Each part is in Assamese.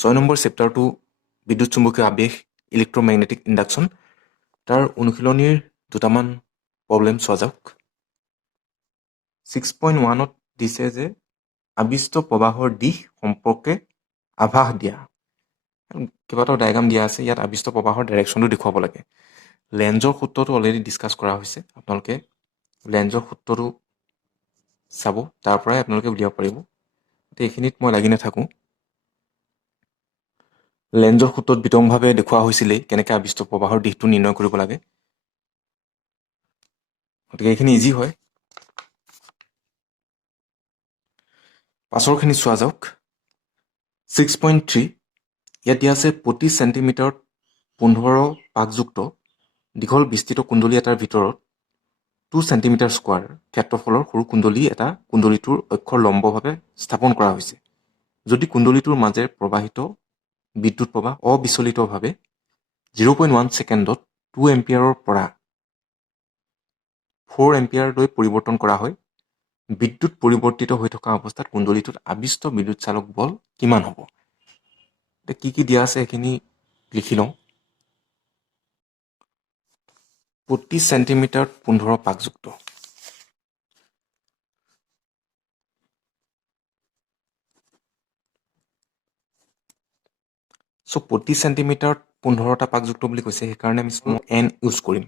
6 নম্বৰ চেপ্টাৰটো বিদ্যুৎ চুম্বকীয় আবেশ ইলেক্ট্ৰমেগনেটিক ইণ্ডাকশ্যন তাৰ অনুশীলনীৰ দুটামান প্ৰব্লেম চোৱা যাওক 6.1ত দিছে যে আবিষ্ট প্ৰবাহৰ দিশ সম্পৰ্কে আভাস দিয়া কেইবাটাও ডায়াগ্ৰাম দিয়া আছে ইয়াত আবিষ্ট প্ৰবাহৰ ডাইৰেকশ্যনটো দেখুৱাব লাগে লেঞ্জৰ সূত্ৰটো অলৰেডি ডিছকাছ কৰা হৈছে আপোনালোকে লেঞ্জৰ সূত্ৰটো চাব তাৰ পৰাই আপোনালোকে উলিয়াব পাৰিব এইখিনিত মই লাগি নাথাকোঁ লেঞ্জৰ সূত্ৰত বিতংভাৱে দেখুওৱা হৈছিলেই কেনেকৈ আবিষ্ট প্ৰবাহৰ দিশটো নিৰ্ণয় কৰিব লাগে গতিকে এইখিনি ইজি হয় পাছৰখিনি চোৱা যাওক 6.3 ইয়াত দিয়া আছে প্ৰতি চেণ্টিমিটাৰত 15 পাকযুক্ত দীঘল বিস্তৃত কুণ্ডলী এটাৰ ভিতৰত 2 চেণ্টিমিটাৰ স্কোৱাৰ ক্ষেত্ৰফলৰ সৰু কুণ্ডলী এটা কুণ্ডলীটোৰ অক্ষৰ লম্বভাৱে স্থাপন কৰা হৈছে যদি কুণ্ডলীটোৰ মাজেৰে প্ৰবাহিত বিদ্যুৎ প্ৰবাহ অবিচলিতভাৱে 0.1 ছেকেণ্ডত 2 এম্পিয়াৰৰ পৰা 4 এম্পিয়াৰলৈ পৰিৱৰ্তন কৰা হয় বিদ্যুৎ পৰিৱৰ্তিত হৈ থকা অৱস্থাত কুণ্ডলীটোত আবিষ্ট বিদ্যুৎ চালক বল কিমান হ'ব কি দিয়া আছে এইখিনি লিখি লওঁ প্ৰতি চেণ্টিমিটাৰত 15 পাকযুক্ত চ' প্ৰতি চেণ্টিমিটাৰত 15টা পাকযুক্ত বুলি কৈছে সেইকাৰণে আমি এন ইউজ কৰিম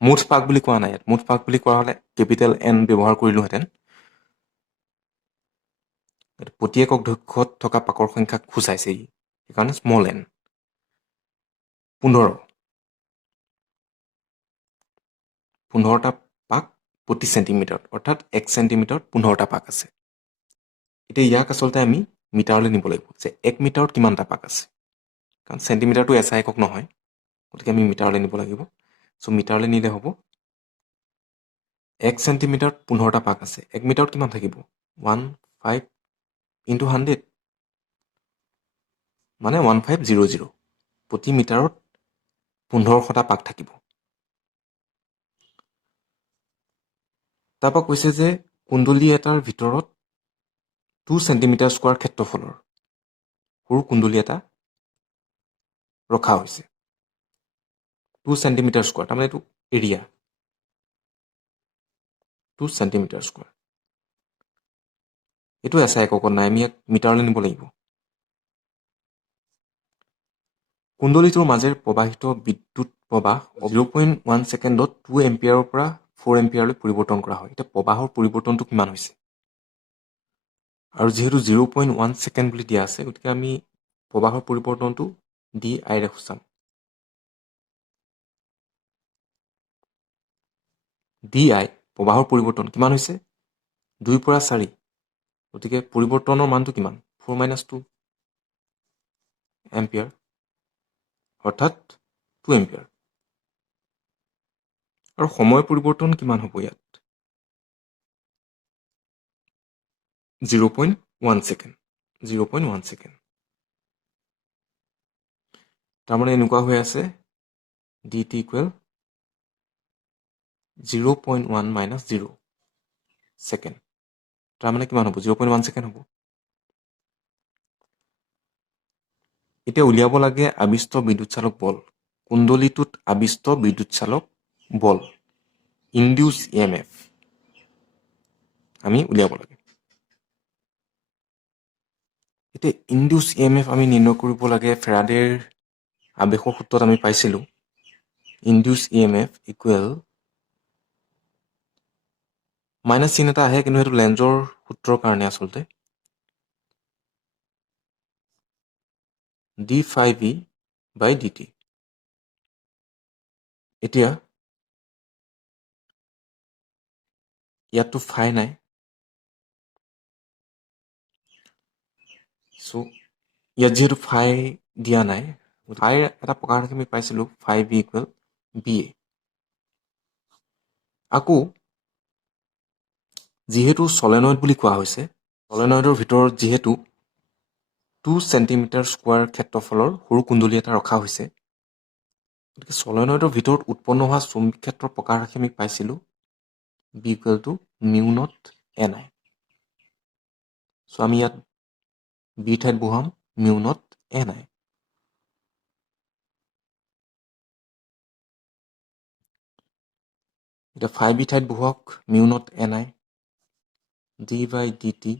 মুঠ পাক বুলি কোৱা নাই ইয়াত মুঠ পাক বুলি কোৱা হ'লে কেপিটেল এন ব্যৱহাৰ কৰিলোহেঁতেন প্ৰতি একক দৈৰ্ঘ্যত থকা পাকৰ সংখ্যাক সূচাইছে সেইকাৰণে স্মল এন 15টা পাক প্ৰতি চেণ্টিমিটাৰত অৰ্থাৎ 1 চেণ্টিমিটাৰত 15টা পাক আছে এতিয়া ইয়াক আচলতে আমি মিটাৰলৈ নিব লাগিব যে 1 মিটাৰত কিমানটা পাক আছে কাৰণ চেণ্টিমিটাৰটো এচআই একক নহয় গতিকে আমি মিটাৰলৈ নিব লাগিব চ' মিটাৰলৈ নিলে হ'ব 1 চেণ্টিমিটাৰত 15টা পাক আছে 1 মিটাৰত কিমান থাকিব 15 ইনটু 100 মানে 1500 প্ৰতি মিটাৰত 1500টা পাক থাকিব তাৰপৰা কৈছে যে কুণ্ডলী এটাৰ ভিতৰত 2 চেণ্টিমিটাৰ স্কোৱাৰ ক্ষেত্ৰফলৰ সৰু কুণ্ডলী এটা ৰখা হৈছে 2 চেণ্টিমিটাৰ স্কোৱাৰ তাৰমানে এইটো এৰিয়া 2 চেণ্টিমিটাৰ স্কোৱাৰ এইটো এচআই এককত নাই আমি ইয়াক মিটাৰলৈ নিব লাগিব কুণ্ডলীটোৰ মাজেৰে প্ৰবাহিত বিদ্যুৎ প্ৰবাহ 0.1 ছেকেণ্ডত 2 এম্পিয়াৰৰ পৰা 4 এম্পিয়াৰলৈ পৰিৱৰ্তন কৰা হয় এতিয়া প্ৰবাহৰ পৰিৱৰ্তনটো কিমান হৈছে আৰু যিহেতু 0.1 ছেকেণ্ড বুলি দিয়া আছে গতিকে আমি প্ৰবাহৰ পৰিৱৰ্তনটো ডি আইৰে সূচাম ডি আই প্ৰবাহৰ পৰিৱৰ্তন কিমান হৈছে 2 পৰা 4 গতিকে পৰিৱৰ্তনৰ মানটো কিমান 4 - 2 এম্পিয়াৰ অৰ্থাৎ 2 এম্পিয়াৰ আৰু সময় পৰিৱৰ্তন কিমান হ'ব ইয়াত 0.1 ছেকেণ্ড 0.1 ছেকেণ্ড তাৰমানে এনেকুৱা হৈ আছে dt ইকুৱেল 0.1 মাইনাছ 0 ছেকেণ্ড তাৰমানে কিমান হ'ব 0.1 ছেকেণ্ড হ'ব এতিয়া উলিয়াব লাগে আবিষ্ট বিদ্যুৎ চালক বল কুণ্ডলীটোত আবিষ্ট বিদ্যুৎ চালক বল ইনডিউচ EMF আমি উলিয়াব লাগে এতিয়া ইনডিউচ EMF আমি নিৰ্ণয় কৰিব লাগে ফেৰাডেৰ আবেশৰ সূত্ৰত আমি পাইছিলোঁ ইনডিউচ EMF ইকুৱেল মাইনাছ চিন এটা আহে কিন্তু সেইটো লেঞ্জৰ সূত্ৰৰ কাৰণে আচলতে d∅v বাই dt এতিয়া ইয়াততো ফাই নাই চ' ইয়াত যিহেতু ফাই দিয়া নাই ফাইৰ এটা প্ৰকাৰ আমি পাইছিলোঁ ফাই ভি ইকুৱেল বি এ আকৌ যিহেতু চলেনইড বুলি কোৱা হৈছে চলেনইডৰ ভিতৰত যিহেতু 2 চেণ্টিমিটাৰ স্কোৱাৰ ক্ষেত্ৰফলৰ সৰু কুণ্ডলী এটা ৰখা হৈছে গতিকে চলেনইডৰ ভিতৰত উৎপন্ন হোৱা চুম্বক ক্ষেত্ৰৰ প্ৰকাৰ ৰাশি আমি পাইছিলোঁ B equal to mu naught n I so' আমি ইয়াত বি ঠাইত বহাম মিউ নট এন আই। এতিয়া 5 ঠাইত বহাওক mu naught n I d by d t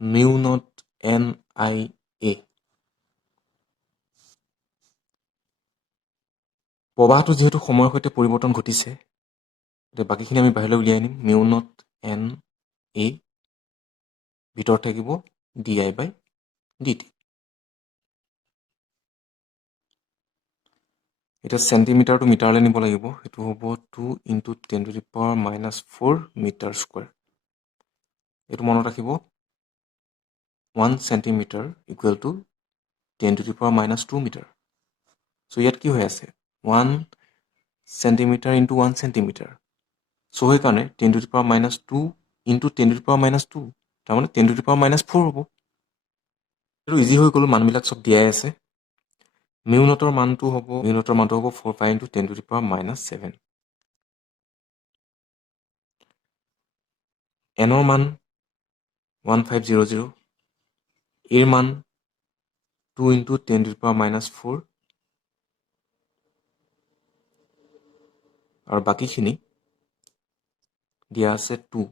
mu naught n I A. প্ৰবাহটো যিহেতু সময়ৰ সৈতে পৰিৱৰ্তন ঘটিছে, এতিয়া বাকীখিনি আমি বাহিৰলৈ উলিয়াই আনিম। মিউ নট এন এ ভিতৰত থাকিব ডি আই বাই ডি টি। এতিয়া চেণ্টিমিটাৰটো মিটাৰলৈ নিব লাগিব। সেইটো হ'ব 2 × 10⁻⁻4 মিটাৰ স্কুৱেৰ। এইটো মনত ৰাখিব, 1 চেণ্টিমিটাৰ ইকুৱেল টু 10⁻² মিটাৰ। চ' ইয়াত কি হৈ আছে, 1 চেণ্টিমিটাৰ ইনটু 1 চেণ্টিমিটাৰ। চ' সেইকাৰণে 10⁻² ইনটু 10⁻², তাৰমানে 10⁻⁴ হ'ব। এইটো ইজি হৈ গ'ল, মানবিলাক চব দিয়াই আছে। মিউ নটৰ মানটো হ'ব 4π × 10⁻⁷। এনৰ মান 1500, এৰ মান 2 × 10⁻⁴, আৰু বাকীখিনি দিয়া আছে 2।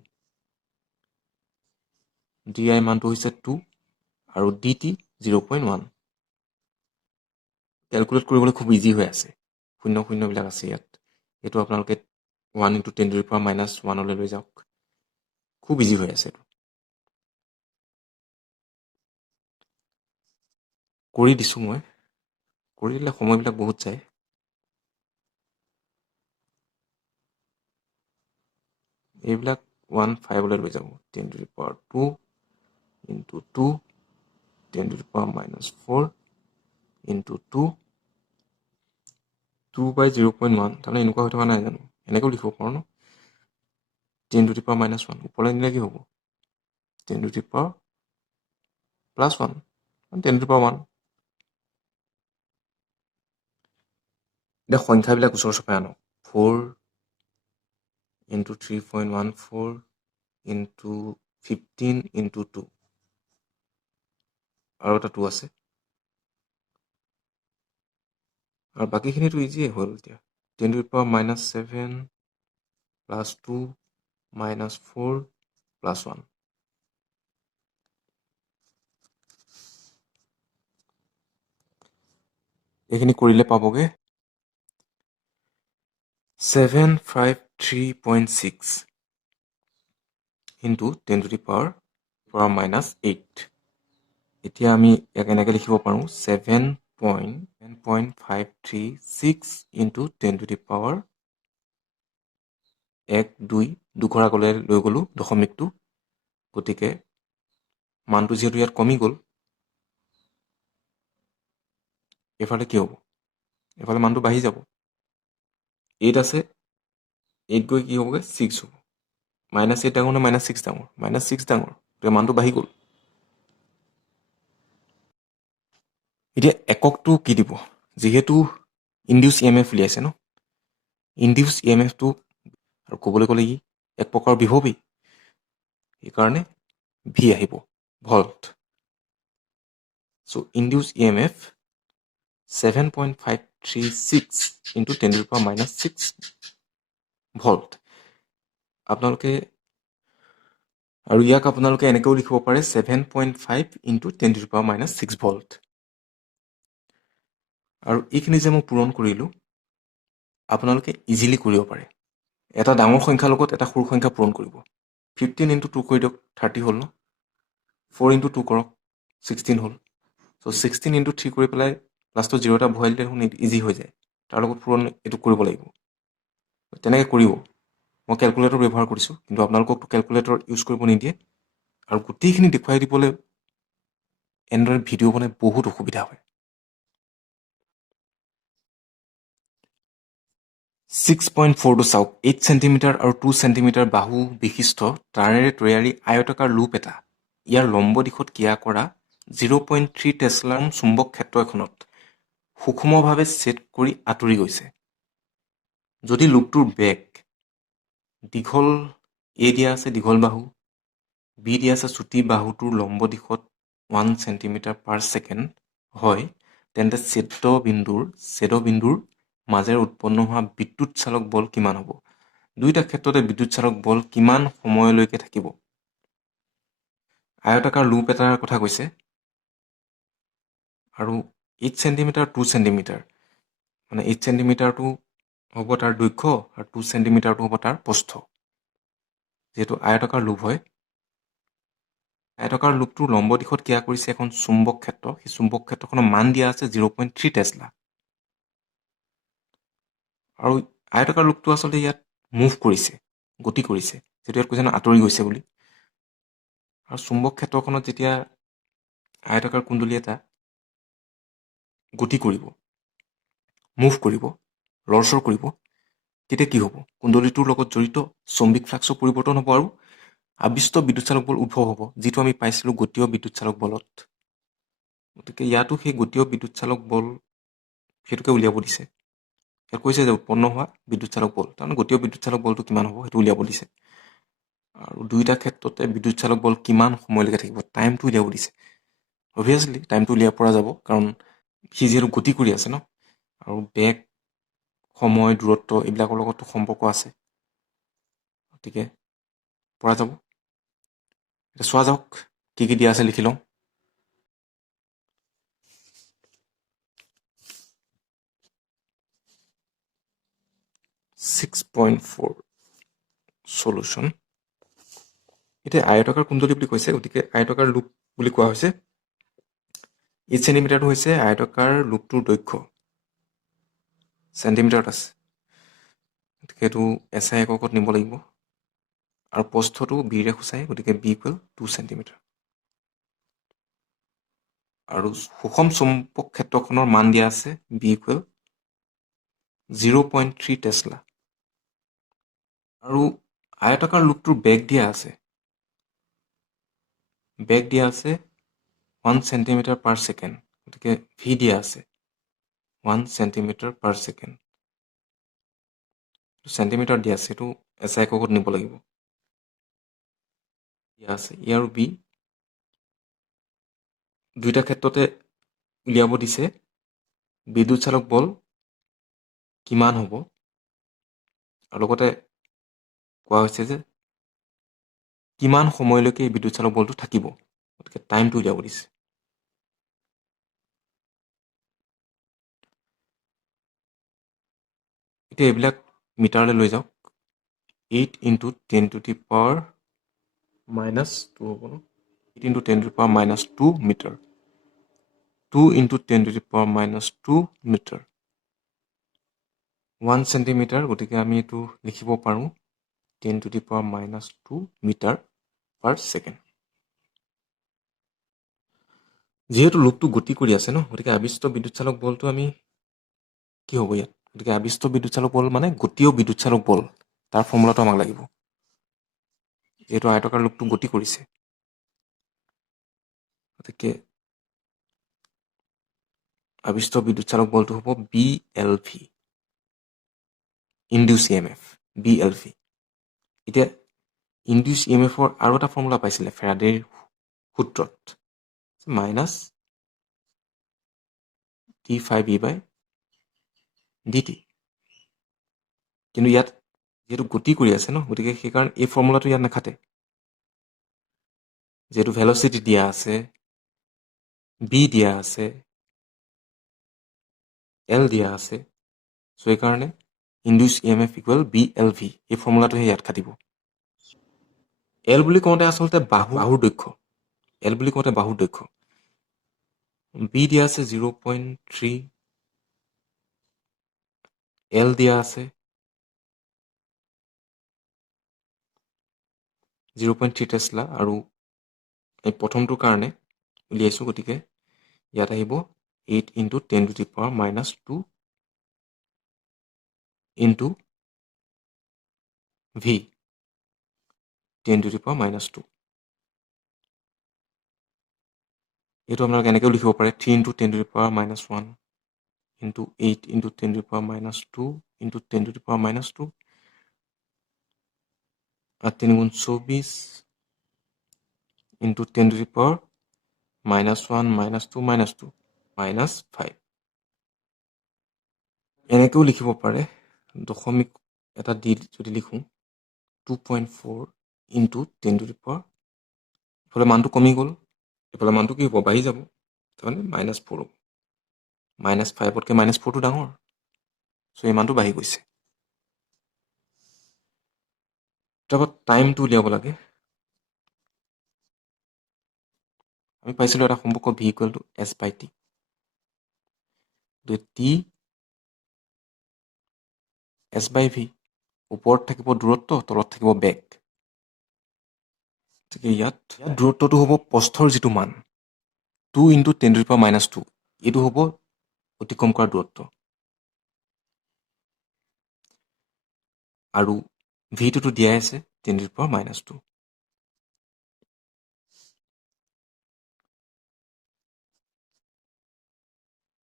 ডি আই মানটো হৈছে 2 আৰু ডি টি 0.1। কেলকুলেট কৰিবলৈ খুব ইজি হৈ আছে, শূন্য শূন্যবিলাক আছে ইয়াত। এইটো আপোনালোকে 1 × 10⁻⁻1লৈ লৈ যাওক, খুব ইজি হৈ আছে। এইটো কৰি দিছোঁ মই, কৰি দিলে সময়বিলাক বহুত যায়। এইবিলাক 1/5লৈ লৈ যাব, 10⁻² ইনটু 2 10⁻⁴ ইনটু 2 2/0.1, তাৰমানে এনেকুৱা হৈ থকা নাই জানো, এনেকৈও লিখিব পাৰোঁ ন। 10⁻⁻1 ওপৰলৈ নিলে কি হ'ব, 10⁻+1 10⁻1। এতিয়া সংখ্যাবিলাক ওচৰ চপাই আনক। 4 × 3.14 ইনটু 15 ইনটু 2, আৰু এটা 2 আছে, আৰু বাকীখিনিতো ইজিয়ে হ'ল। এতিয়া 10⁻⁷ +2 -4 +1। এইখিনি কৰিলে পাবগৈ 753.6 ইনটু 10⁻⁻8। এতিয়া আমি ইয়াক এনেকৈ লিখিব পাৰোঁ 7.536 ইনটু 10⁻1²। 2 দুঘৰ আগলৈ লৈ গ'লোঁ দশমিকটো, গতিকে মানটো যিহেতু ইয়াত কমি গ'ল, এইফালে কি হ'ব, এইফালে মানটো বাঢ়ি যাব। 8 আছে, 8 গৈ কি হ'বগৈ, 6 হ'ব। -8 ডাঙৰ নে -6 ডাঙৰ, -6 ডাঙৰ, গতিকে মানটো বাঢ়ি গ'ল। এতিয়া এককটো কি দিব, যিহেতু ইনডিউচ EMF উলিয়াইছে ন, ইনডিউচ EMFটো আৰু ক'বলৈ গ'লে ই এক প্ৰকাৰৰ বিভৱেই, সেইকাৰণে ভি আহিব, ভল্ট। চ' ইনডিউচ EMF 7.536 ইনটু 10⁻⁻6 ভল্ট। আপোনালোকে আৰু ইয়াক আপোনালোকে এনেকৈও লিখিব পাৰে 7.5 ইনটু 10⁻⁻6 ভল্ট। আৰু এইখিনি যে মই পূৰণ কৰিলোঁ, আপোনালোকে ইজিলি কৰিব পাৰে। এটা ডাঙৰ সংখ্যাৰ লগত এটা সৰু সংখ্যা পূৰণ কৰিব। 15 × 2 কৰি দিয়ক, 30 হ'ল ন। 4 × 2 কৰক, 16 হ'ল। চ' 16 × 3 কৰি পেলাই লাষ্টত 0 এটা ভৰাই দিলে দেখোন ইজি হৈ যায়। তাৰ লগত পূৰণ এইটো কৰিব লাগিব, তেনেকৈ কৰিব। মই কেলকুলেটৰ ব্যৱহাৰ কৰিছোঁ, কিন্তু আপোনালোককতো কেলকুলেটৰ ইউজ কৰিব নিদিয়ে। আৰু গোটেইখিনি দেখুৱাই দিবলৈ এনেদৰে ভিডিঅ' বনাই বহুত অসুবিধা হয়। 6.4টো চাওক, 8 চেণ্টিমিটাৰ আৰু 2 চেণ্টিমিটাৰ বাহু বিশিষ্ট তাৰেৰে তৈয়াৰী আয়তাকাৰ লুপ এটা ইয়াৰ লম্ব দিশত ক্ৰিয়া কৰা 0.3 টেছলাৰ চুম্বক ক্ষেত্ৰ এখনত সূক্ষ্মভাৱে ছেদ কৰি আঁতৰি গৈছে। যদি লুপটোৰ বেগ দীঘল এ দিয়া আছে, দীঘল বাহু, বি দিয়া আছে চুটি বাহুটোৰ লম্ব দিশত 1 cm per second হয় তেন্তে ছেদবিন্দুৰ মাজেৰে উৎপন্ন হোৱা বিদ্যুৎ চালক বল কিমান হ'ব? দুইটা ক্ষেত্ৰতে বিদ্যুৎ চালক বল কিমান সময়লৈকে থাকিব? আয়তাকাৰ লুপ এটাৰ কথা কৈছে আৰু 8 cm 2 cm মানে 8 cmটো হ'ব তাৰ দৈৰ্ঘ্য আৰু 2 cmটো হ'ব তাৰ প্ৰস্থ। যিহেতু আয়তাকাৰ লুপ হয়, আয়তাকাৰ লুপটোৰ লম্ব দিশত ক্ৰিয়া কৰিছে এখন চুম্বক ক্ষেত্ৰ। সেই চুম্বক ক্ষেত্ৰখনৰ মান দিয়া আছে 0.3 টেছলা। আৰু আয়তাকাৰ লুপটো আচলতে ইয়াত মুভ কৰিছে, গতি কৰিছে, যিটো ইয়াত কৈছে আঁতৰি গৈছে বুলি। আৰু চুম্বক ক্ষেত্ৰখনত যেতিয়া আয়তাকাৰ কুণ্ডলী এটা গতি কৰিব, মুভ কৰিব, লৰচৰ কৰিব, তেতিয়া কি হ'ব? কুণ্ডলীটোৰ লগত জড়িত চৌম্বিক ফ্লাক্সৰ পৰিৱৰ্তন হ'ব আৰু আবিষ্ট বিদ্যুৎ চালক বল উদ্ভৱ হ'ব, যিটো আমি পাইছিলোঁ গতীয় বিদ্যুৎ চালক বলত। গতিকে ইয়াতো সেই গতীয় বিদ্যুৎ চালক বল সেইটোকে উলিয়াব দিছে। ইয়াত কৈছে যে উৎপন্ন হোৱা বিদ্যুৎ চালক বল, তাৰমানে গতীয় বিদ্যুৎ চালক বলটো কিমান হ'ব সেইটো উলিয়াব দিছে। আৰু দুইটা ক্ষেত্ৰতে বিদ্যুৎ চালক বল কিমান সময়লৈকে থাকিব, টাইমটো উলিয়াব দিছে। অভিয়াছলি টাইমটো উলিয়াব পৰা যাব, কাৰণ সি যিহেতু গতি কৰি আছে ন, আৰু বেগ, সময়, দূৰত্ব এইবিলাকৰ লগতো সম্পৰ্ক আছে, গতিকে পৰা যাব। এতিয়া চোৱা যাওক কি কি দিয়া আছে, লিখি লওঁ। সলিউশ্যন। এতিয়া আয়তাকাৰ কুণ্ডলী বুলি কৈছে, গতিকে আয়তাকাৰ লুপ বুলি কোৱা হৈছে। 8 চেণ্টিমিটাৰটো হৈছে আয়তাকাৰ লুপটোৰ দৈৰ্ঘ্য, চেণ্টিমিটাৰত আছে, গতিকে এইটো SI এককত নিব লাগিব। আৰু প্ৰস্থটো বিৰে সূচায়, গতিকে B = 2 চেণ্টিমিটাৰ। আৰু সুষম চুম্বক ক্ষেত্ৰখনৰ মান দিয়া আছে B = 0.3 টেছলা। আৰু আয়তাকাৰ লুপটোৰ বেগ দিয়া আছে 1 cm per second, গতিকে V দিয়া আছে 1 cm per second। চেণ্টিমিটাৰ দিয়া আছে, এইটো SI এককত নিব লাগিব। দিয়া আছে E আৰু B দুইটা ক্ষেত্ৰতে উলিয়াব দিছে বিদ্যুৎ চালক বল কিমান হ'ব, আৰু লগতে কোৱা হৈছে যে কিমান সময়লৈকে এই বিদ্যুৎ চালক বলটো থাকিব, গতিকে টাইমটো উলিয়াব দিছে। এতিয়া এইবিলাক মিটাৰলৈ লৈ যাওক। 8 × 10⁻² -2 হ'ব ন, 8 × 10⁻² মিটাৰ, 2 × 10⁻² মিটাৰ, 1 চেণ্টিমিটাৰ, গতিকে আমি এইটো লিখিব পাৰোঁ 10⁻² মিটাৰ পাৰ ছেকেণ্ড। যিহেতু লুপটো গতি কৰি আছে ন, গতিকে আবিষ্ট বিদ্যুৎ চালক বলটো আমি কি হ'ব ইয়াত, গতিকে আবিষ্ট বিদ্যুৎ চালক বল মানে গতীয় বিদ্যুৎ চালক বল, তাৰ ফৰ্মুলাটো আমাক লাগিব। যিহেতু আয়তাকাৰ লুপটো গতি কৰিছে, গতিকে আবিষ্ট বিদ্যুৎ চালক বলটো হ'ব BLV, ইনডিউচ EMF, BLV। এতিয়া ইনডিউচ EMFৰ আৰু এটা ফৰ্মুলা পাইছিলে ফেৰাডেৰ সূত্ৰত, -d∅E/dt। কিন্তু ইয়াত যিহেতু গতি কৰি আছে ন, গতিকে সেইকাৰণে এই ফৰ্মুলাটো ইয়াত নাখাতে। যিহেতু ভেলচিটি দিয়া আছে, B দিয়া আছে, L দিয়া আছে, চ' সেইকাৰণে ইনডিউচ EMF = BLV, এই ফৰ্মুলাটোহে ইয়াত খাটিব। L বুলি কওঁতে আচলতে বাহুৰ দৈৰ্ঘ্য, L বুলি কওঁতে বাহুৰ দৈৰ্ঘ্য। B দিয়া আছে 0.3, L দিয়া আছে 0.3 টেছলা, আৰু এই প্ৰথমটোৰ কাৰণে উলিয়াইছোঁ, গতিকে ইয়াত আহিব 8 × 10⁻² ইনটু V, 10⁻²। এইটো আপোনালোকে এনেকৈও লিখিব পাৰে 3 × 10⁻1 ইনটু 8 × 10⁻² ইনটু 10⁻², 8 × 3 = 24 ইনটু 10⁻² -1 -2 -2 -5 এনেকৈও লিখিব পাৰে দশমিক এটা দি যদি লিখোঁ 2.4 ইনটু 10⁻, ইফালে মানটো কমি গ'ল, ইফালে মানটো কি হ'ব বাঢ়ি যাব, তাৰমানে -4 হ'ব। -5তকৈ -4টো ডাঙৰ, চ' এই মানটো বাঢ়ি গৈছে। তাৰপৰা টাইমটো উলিয়াব লাগে। আমি পাইছিলোঁ এটা সম্পৰ্ক v = s/t, t s/v, ওপৰত থাকিব দূৰত্ব, তলত থাকিব বেগ। গতিকে ইয়াত দূৰত্বটো হ'ব প্ৰস্থৰ যিটো মান 2 × 10⁻², এইটো হ'ব অতিক্ৰম কৰা দূৰত্ব, আৰু ভিটোতো দিয়াই আছে 10⁻²।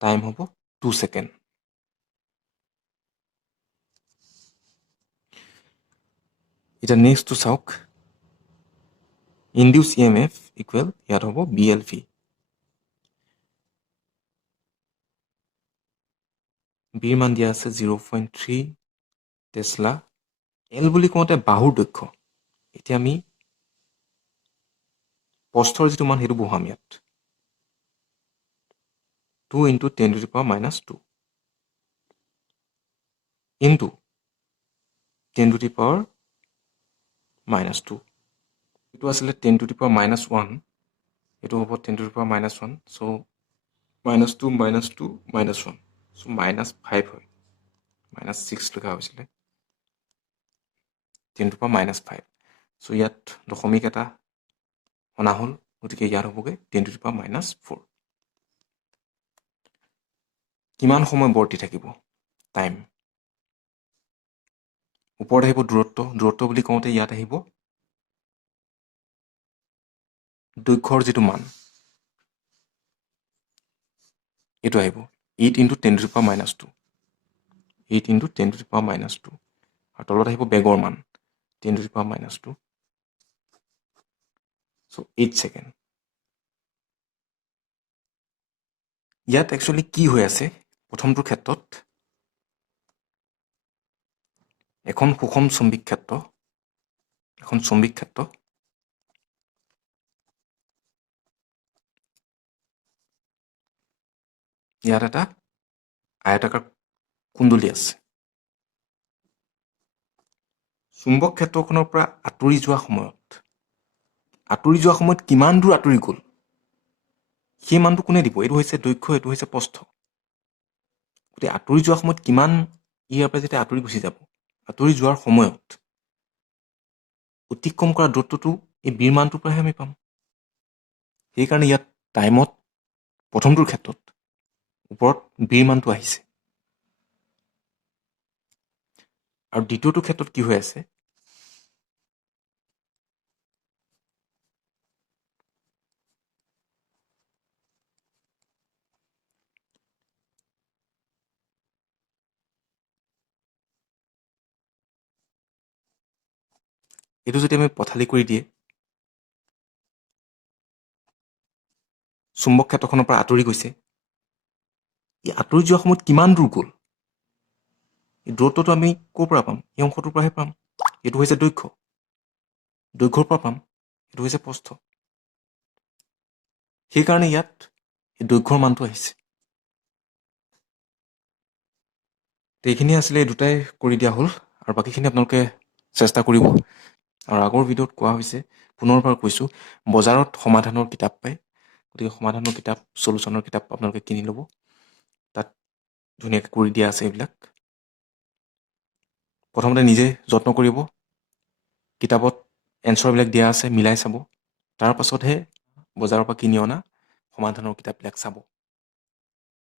টাইম হ'ব 2 ছেকেণ্ড। এতিয়া নেক্সটটো চাওক, ইনডিউচ EMF ইকুৱেল ইয়াত হ'ব BLV। বিৰ মান দিয়া আছে 0.3 টেছলা। এল বুলি কওঁতে বাহুৰ দৈৰ্ঘ্য, এতিয়া আমি প্ৰস্থৰ যিটো মান সেইটো বহাম ইয়াত 2 × 10⁻² ইনটু 10⁻²। এইটো আছিলে 10⁻1, এইটো হ'ব 10⁻1, চ' -2 -2 -1, চ' -5 হয়, -6 লিখা হৈছিলে 10⁻5, চ' ইয়াত দশমিক এটা অনা হ'ল, গতিকে ইয়াত হ'বগৈ 10⁻⁴। কিমান সময় বৰ্তি থাকিব টাইম, ওপৰত আহিব দূৰত্ব বুলি কওঁতে ইয়াত আহিব দৈৰ্ঘ্যৰ যিটো মান, এইটো আহিব 8 × 10⁻², 8 × 10⁻², আৰু তলত আহিব বেগৰ মান 10⁻², চ' 8 ছেকেণ্ড। ইয়াত একচুৱেলি কি হৈ আছে, প্ৰথমটোৰ ক্ষেত্ৰত এখন সুষম চুম্বিক ক্ষেত্ৰ, ইয়াত এটা আয়তাকাৰ কুণ্ডলী আছে। চুম্বক ক্ষেত্ৰখনৰ পৰা আঁতৰি যোৱা সময়ত কিমান দূৰ আঁতৰি গ'ল, সেই মানটো কোনে দিব, এইটো হৈছে দৈৰ্ঘ্য, এইটো হৈছে প্ৰস্থ। গতিকে আঁতৰি যোৱাৰ সময়ত কিমান, ইয়াৰ পৰা যেতিয়া আঁতৰি গুচি যাব, আঁতৰি যোৱাৰ সময়ত অতিক্ৰম কৰা দূৰত্বটো এই বিৰ মানটোৰ পৰাহে আমি পাম। সেইকাৰণে ইয়াত টাইমত প্ৰথমটোৰ ক্ষেত্ৰত ওপৰত বিৰ মানটো আহিছে, আৰু দ্বিতীয়টোৰ ক্ষেত্ৰত কি হৈ আছে, এইটো যদি আমি পথালি কৰি দিয়ে, চুম্বক ক্ষেত্ৰখনৰ পৰা আঁতৰি গৈছে, এই আঁতৰি যোৱাৰ সময়ত কিমান দূৰ গ'ল, এই দূৰত্বটো আমি ক'ৰ পৰা পাম, এই অংশটোৰ পৰাহে পাম, এইটো হৈছে দৈৰ্ঘ্যৰ পৰা পাম, এইটো হৈছে প্ৰস্থ। সেইকাৰণে ইয়াত এই দৈৰ্ঘ্যৰ মানটো আহিছে। এইখিনি আছিলে, এই দুটাই কৰি দিয়া হ'ল, আৰু বাকীখিনি আপোনালোকে চেষ্টা কৰিব। আৰু আগৰ ভিডিঅ'ত কোৱা হৈছে, পুনৰবাৰ কৈছোঁ, বজাৰত সমাধানৰ কিতাপ পায়, গতিকে সমাধানৰ কিতাপ, চলুশ্যনৰ কিতাপ আপোনালোকে কিনি ল'ব, তাত ধুনীয়াকৈ কৰি দিয়া আছে এইবিলাক। প্ৰথমতে নিজে যত্ন কৰিব, কিতাপত এনচাৰবিলাক দিয়া আছে, মিলাই চাব, তাৰ পাছতহে বজাৰৰ পৰা কিনি অনা সমাধানৰ কিতাপবিলাক চাব।